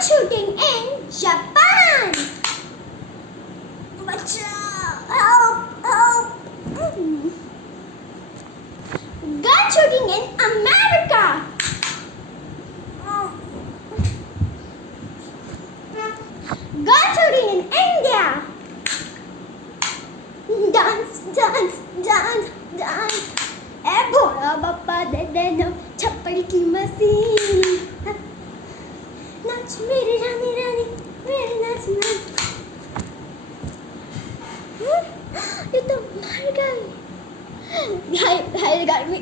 shooting in Japan. Help! Gun shooting in America. Gun shooting in India. Dance. ए भोला बाप्पा दे देना छप्पड़ की machine. नाच मेरी रानी मेरी नाच. ये तो मर गई. हाय गर्मी.